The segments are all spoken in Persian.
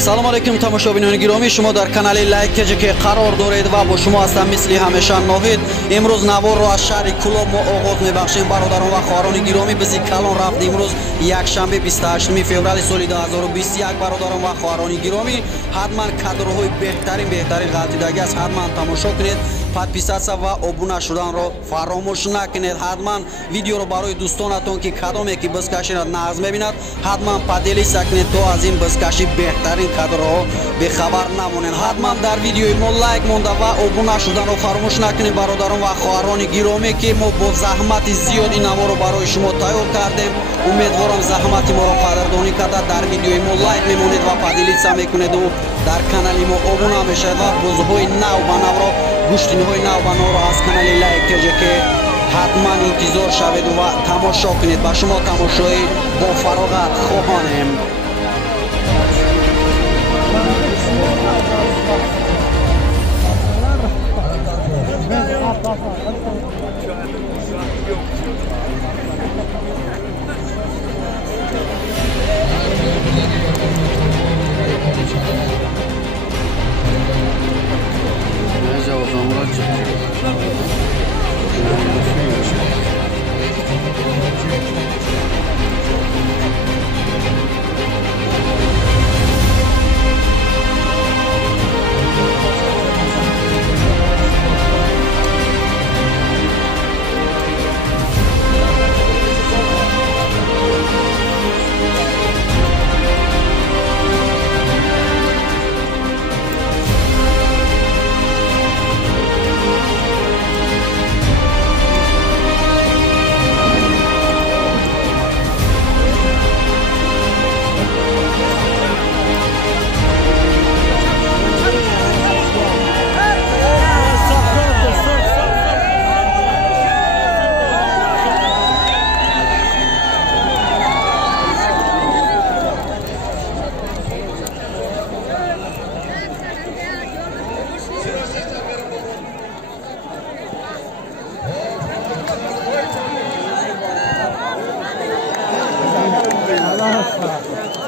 салом алейкум тамошобинони гиромӣ, шумо дар канали лайк кеҷаке қарор доред ва бо шумо ҳастам мисли ҳамеша ноҳид. имрӯз наворро аз шаҳри Кӯлоб мо оғоз мебахшем. бародарон ва хоҳарони гиромӣ, бизи калон рафт имрӯз якшанбе 28 феврали соли 2021. бародарон ва хоҳарони гиромӣ, ҳатман кадрҳои беҳтарин ғалтидаги аст. ҳатман тамошо кунед, подписатсия ва обуна шуданро фаромӯш накунед. ҳатман видеоро барои дӯстонатон ки кадоме ки бизкаширо нағз мебинад, ҳатман поделиса кунед то аз ин бизкаши беҳтарин кадрҳо бехабар намонед. ҳатман дар видеои мо лайк монда ва обуна шуданро фаромӯш накунед. бародарон ва хоҳарони гиромӣ, ки мо бо заҳмати зиёд ин наворро барои шумо тайёр кардем. умедворам заҳмати моро қадрдонӣ карда дар видеои мо лайк мемонед ва поделиса мекунеду дар канали мо обуна мешавед ва бозҳои нав ба навро, гӯштиниҳои нав ба навро аз канали лайк кеҷаке ҳатман интизор шаведу ва тамошо кунед. ба шумо тамошои бо фароғат хоҳонем.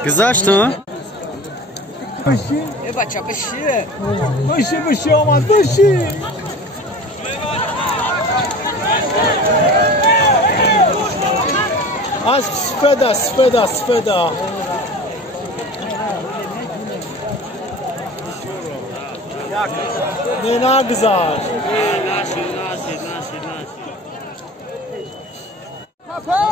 Гзашту? Бача, баши, омад, баши. Аз сфеда. Не нагзаш. Наши.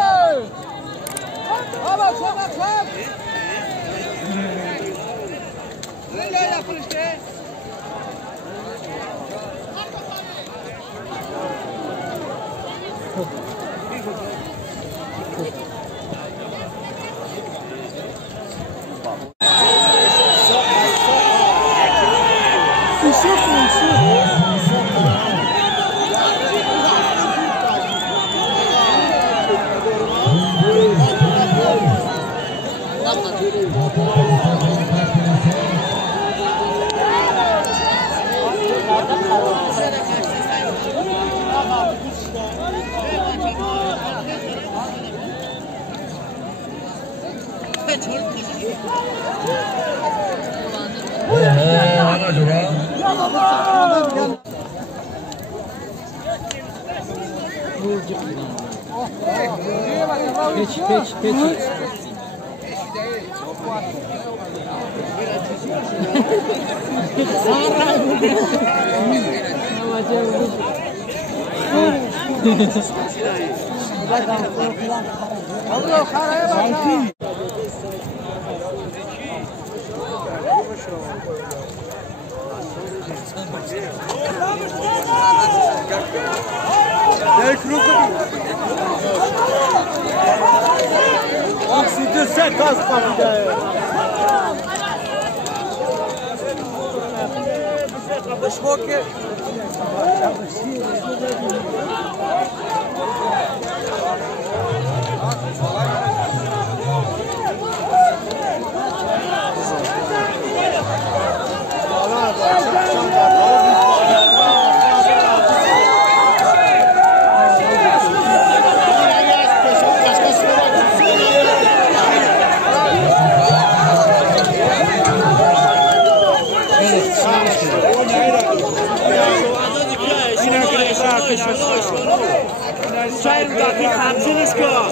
شاید دادی خرچیش کن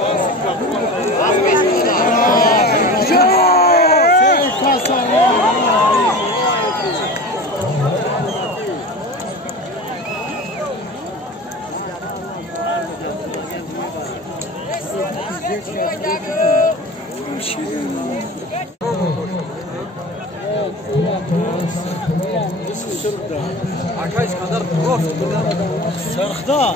Arkadaş kadar prof. Sırıkta.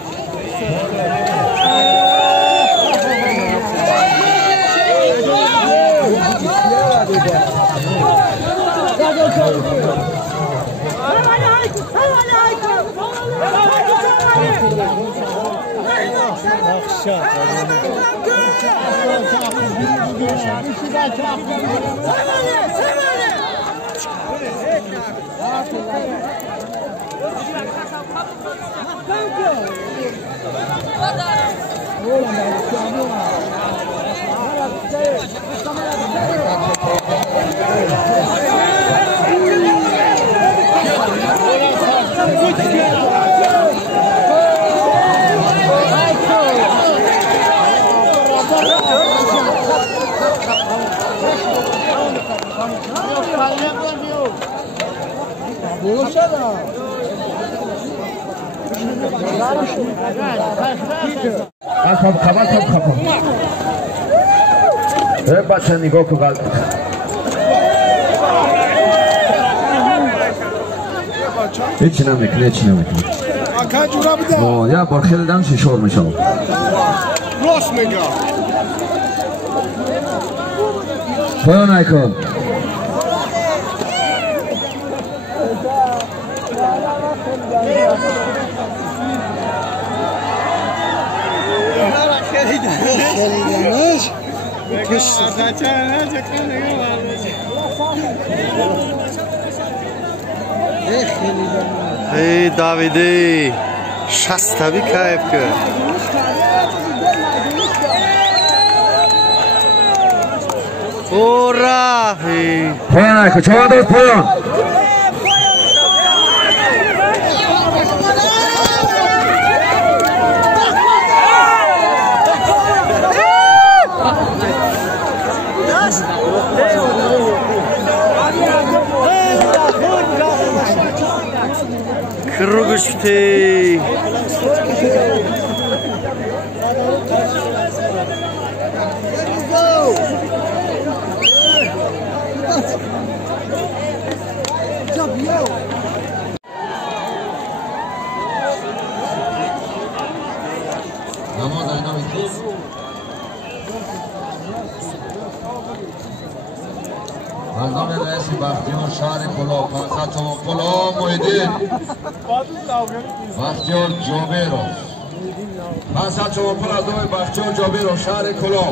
بچه نگاه که قلب هیچی نمیکنه یه بار خیلی دم شیشور میشه راست میگه پایان ایکن خریدنش ای داویدی شستبی کیف کرد اورا پایان ایکن چوان داد پایان Kırgıştı. مردم رئیس بختیار شهر کلا پنسد چوان کلا محیدین بختیار جابیرو پنسد چوان کلا دوی بختیار جابیرو شهر کلا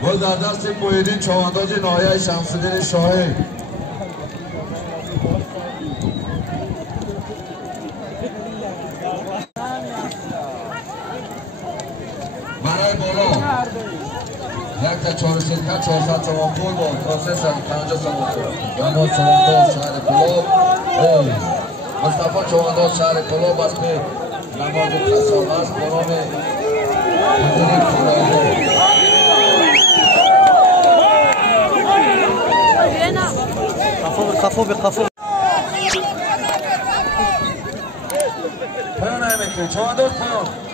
بود در دست محیدین چوانداز ناحیه شمس‌الدین شاهی برای بالا یک تا 400 چوان پول بود تا 350 چوان پول نماز چوانداز شهر کلا مصطفی چوانداز شهر کلا بس به نماز تصال است برام حضور کلاهی قفو پایان نمیکنی چوانداز پایان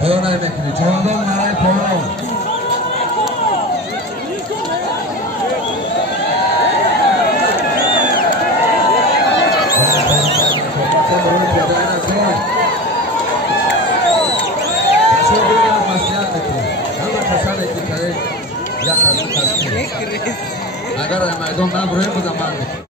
پایان نمیکنی چوانداز مرای پایان اگر میدان نبرویم بودم من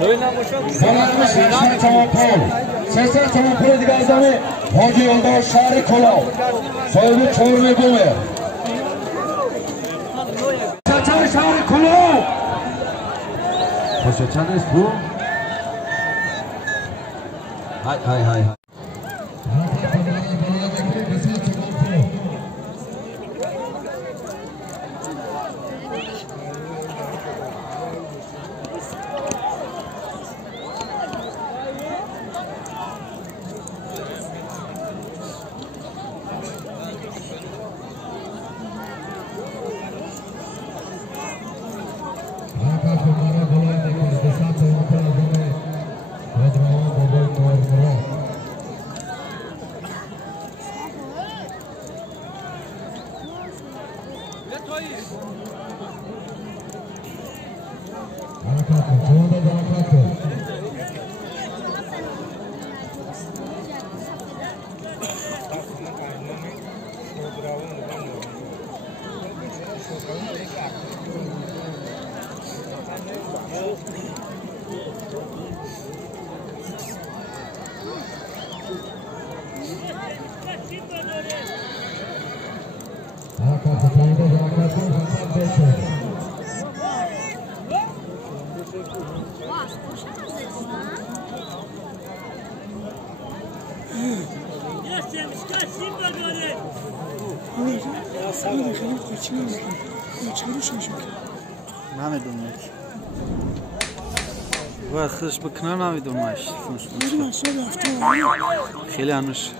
Balanmış İşler Çavapol. Sesler Çavapol'u digazdanı Hoca Yoldaş Şahri Kolov. Soylu Çorlu Bumer. Sesler Şahri Kolov. Poşeçanız bu. Hay. نمیدونم وقتش بکنه نمیدونم خیلی هنوش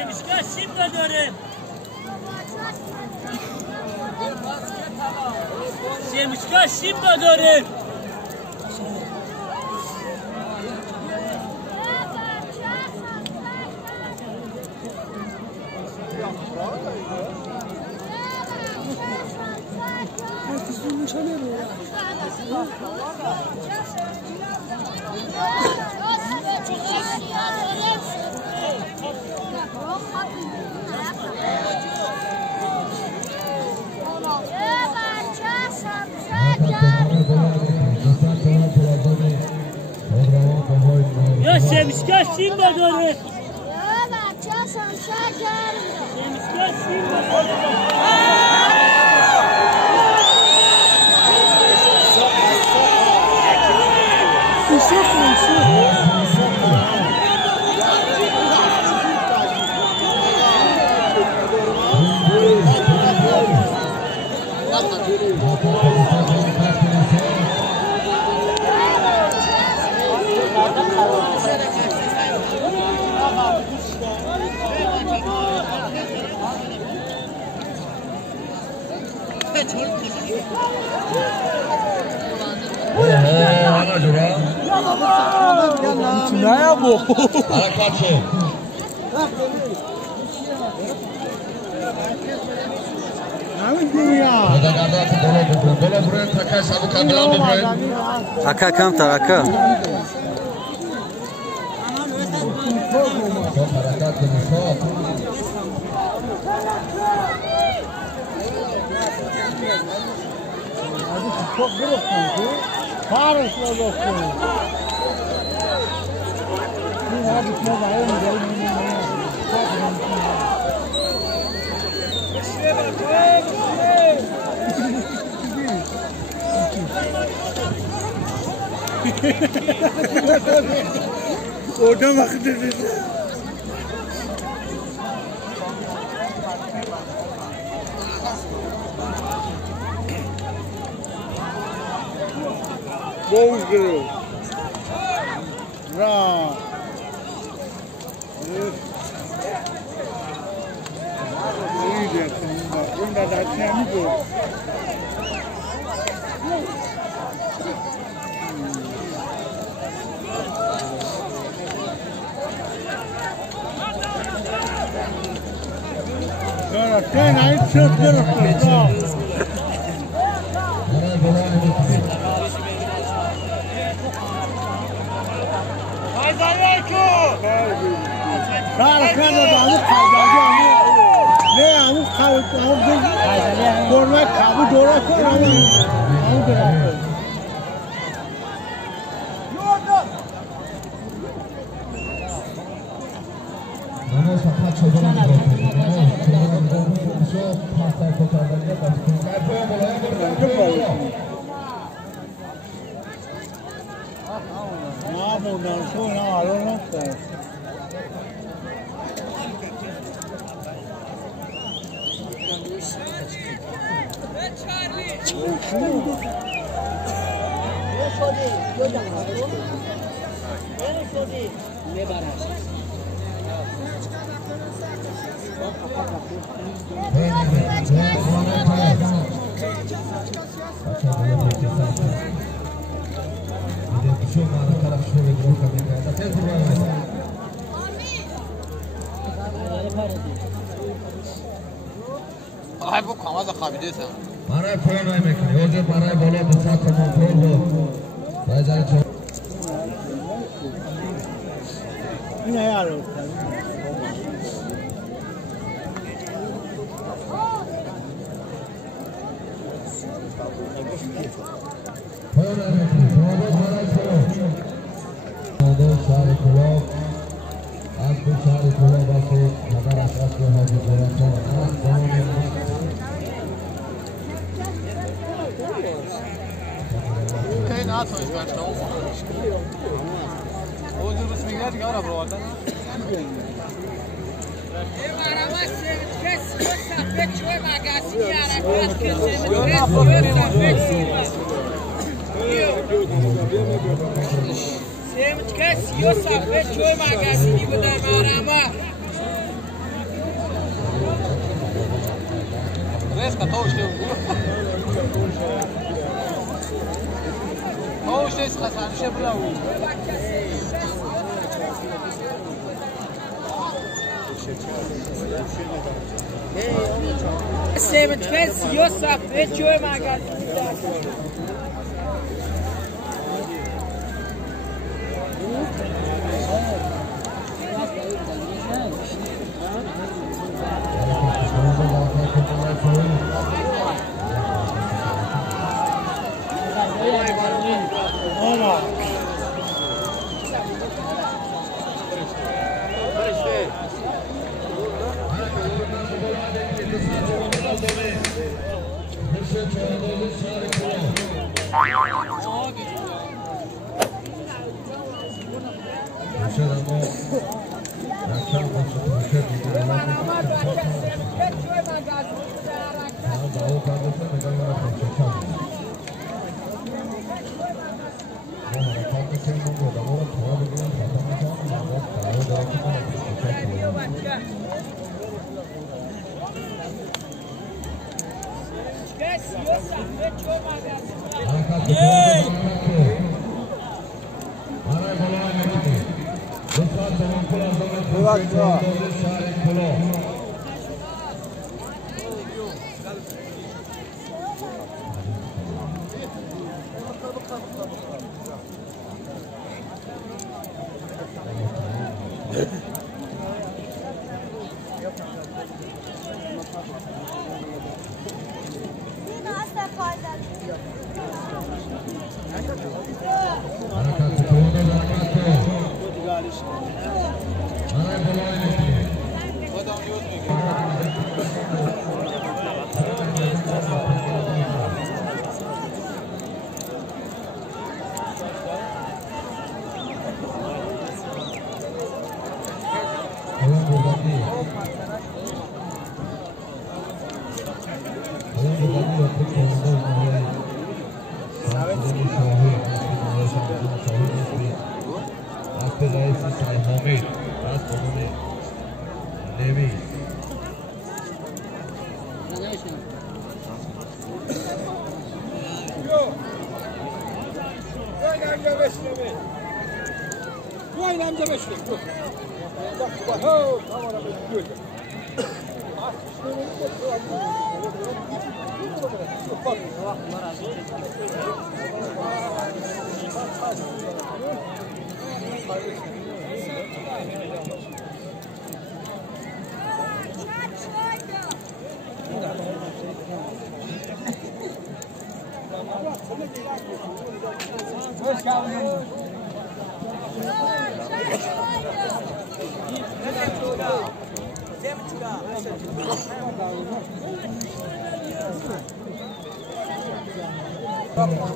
شیم داره شیم داره شمشکا شیم داره بچه سمشک شمشکا شیم داره Aka kamtar aka. Orada vakit Boğuz geliyor. Ra. İyi de bunda da açayım bu. Sen ayıp çöktürürsün. Şarkı da alıp kaydırıyor. Ne alıp kaydırıyor? Korna kabı doğru koyuyor. Alıp bırakıyor. Bundan sonra alalım. آهای بو کاماز خوابیده سن برای پول نمیکنی اوجه برای بالا به سطح کنترل بود بایزاری چون نه یارو پول نمیکنی جوابه برای پول آده شهر کلاب از دو شهر کلاب باشه خبر اخواست به حاجی براتون نه تویش بچه اون اوزو بس میگه دیگه آره برو Hoje esse rasante chebra o. Seven fence Yosef Bechoy magazine.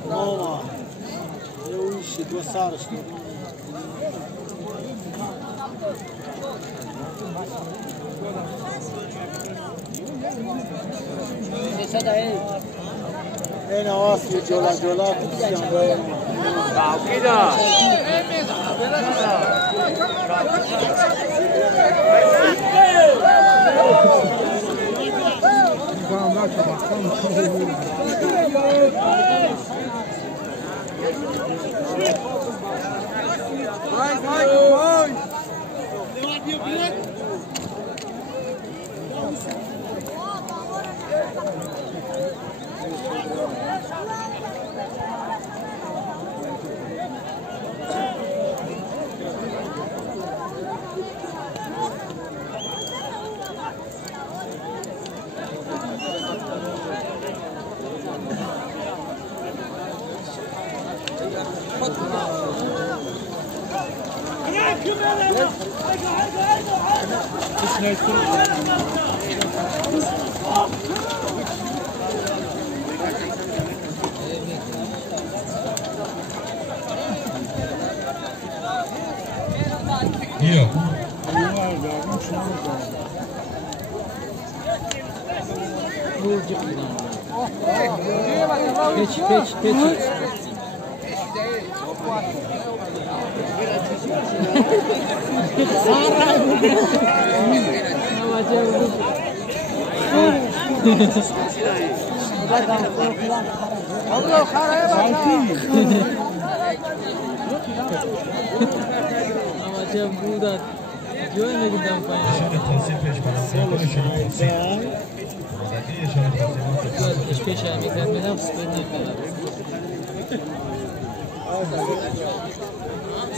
Nova. Eu enchi 2 horas. É nossa, jola, tudo se andando.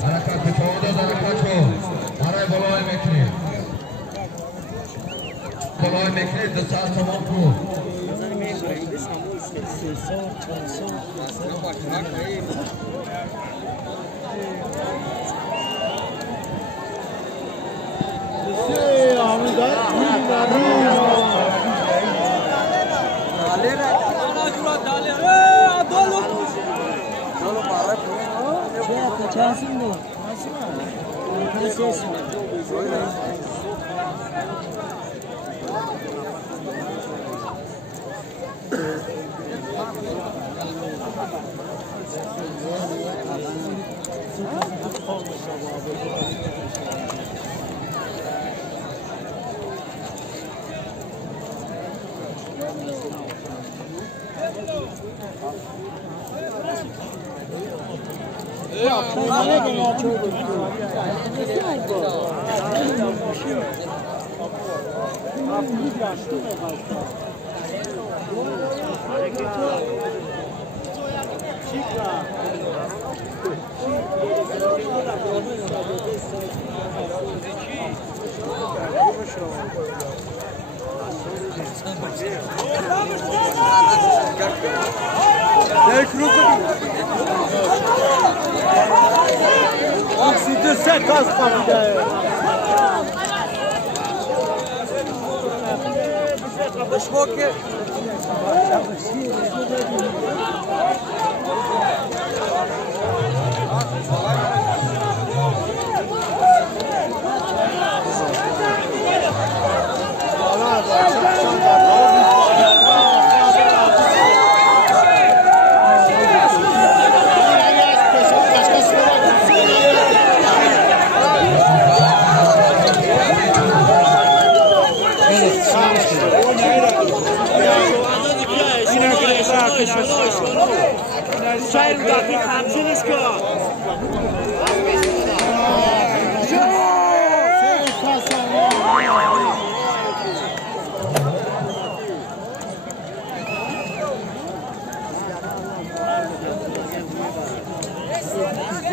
حرکت به چهارده حرکت رو برای بالای مکنی دو ساعت تمام کن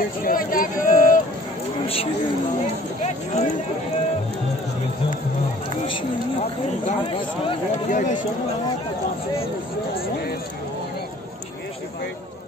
Thank you.